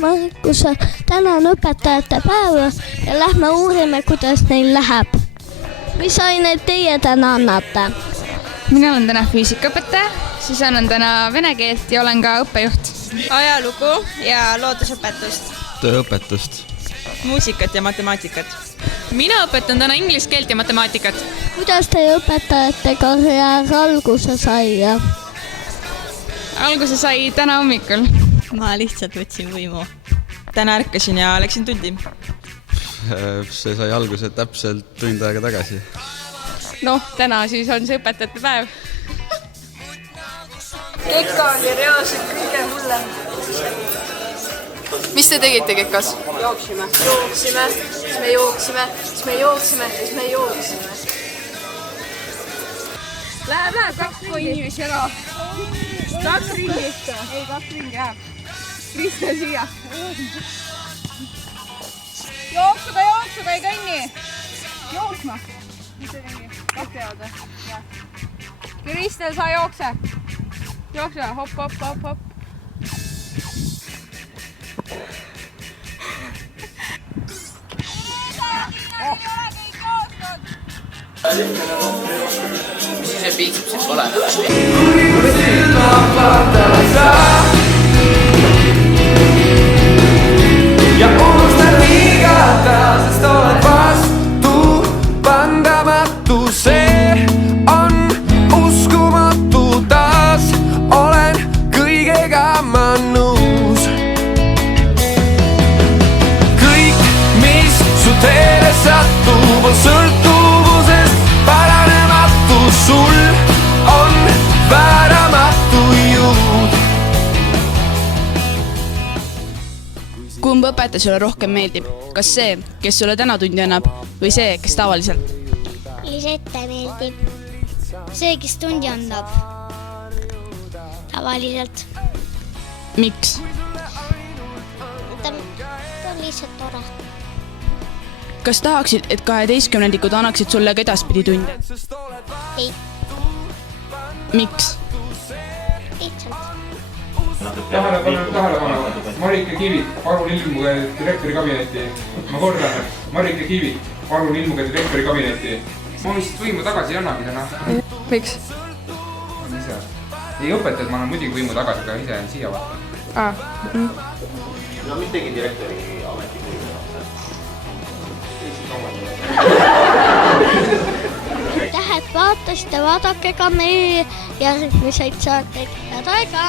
Markus, täna on õpetajate päev ja lähme uurime, kuidas neil läheb. Mis aineid teie täna annate? Mina olen täna füüsikaõpetaja, siis annan täna vene keelt ja olen ka õppejuht. Ajalugu ja loodusõpetust. Tööõpetust. Muusikat ja matemaatikat. Mina õpetan täna inglise keelt ja matemaatikat. Kuidas teie õpetajate karjäär alguse sai? Alguse sai täna hommikul. Ma lihtsalt võtsin võimu. Täna ärkasin ja läksin tundi. See sai alguse täpselt tund aega tagasi. Täna siis on see õpetajate päev. Kekka oli reaalselt kõige hullem. Mis te tegite Kekas? Jooksime, siis me jooksime. Läheb 2 inimesi ära. 2 ringi. Ei, 2 ringi jääb. Kristel siia. Jooksuga, ei kõnni. Jooksma. Mis see ringi? 2 teavad või? Kristel, sa jookse. Jookse, hopp. See piitsib siis pole. Ja unustan hingata, sest oled vastu pandamatu. See on uskumatu taas, olen kõigega ma nõus. Kõik, mis su teele satub, on sõltuvusest paranematu. Sul on vääramatu jõud. Kumb õpetaja sulle rohkem meeldib? Kas see, kes sulle täna tundi annab või see, kes tavaliselt? Lisette meeldib. See, kes tundi annab. Tavaliselt. Miks? Ta on lihtsalt tore. Kas tahaksid, et 12-ndikud annaksid sulle ka edaspidi tunde? Ei. Miks? Lihtsalt. Tähelepanu. Marika Kivit, palun ilmuge direktori kabinetti. Ma kordan, Marika Kivit, palun ilmuge direktori kabinetti. Ma vist võimu tagasi ei annagi täna. Miks? Ei õpetajad, ma annan muidugi võimu tagasi, aga ise siia vaata. No mis tegi direktori ametikuid? Tähed vaatasite, vaadake ka meie järgmiseid saateid. Head aega!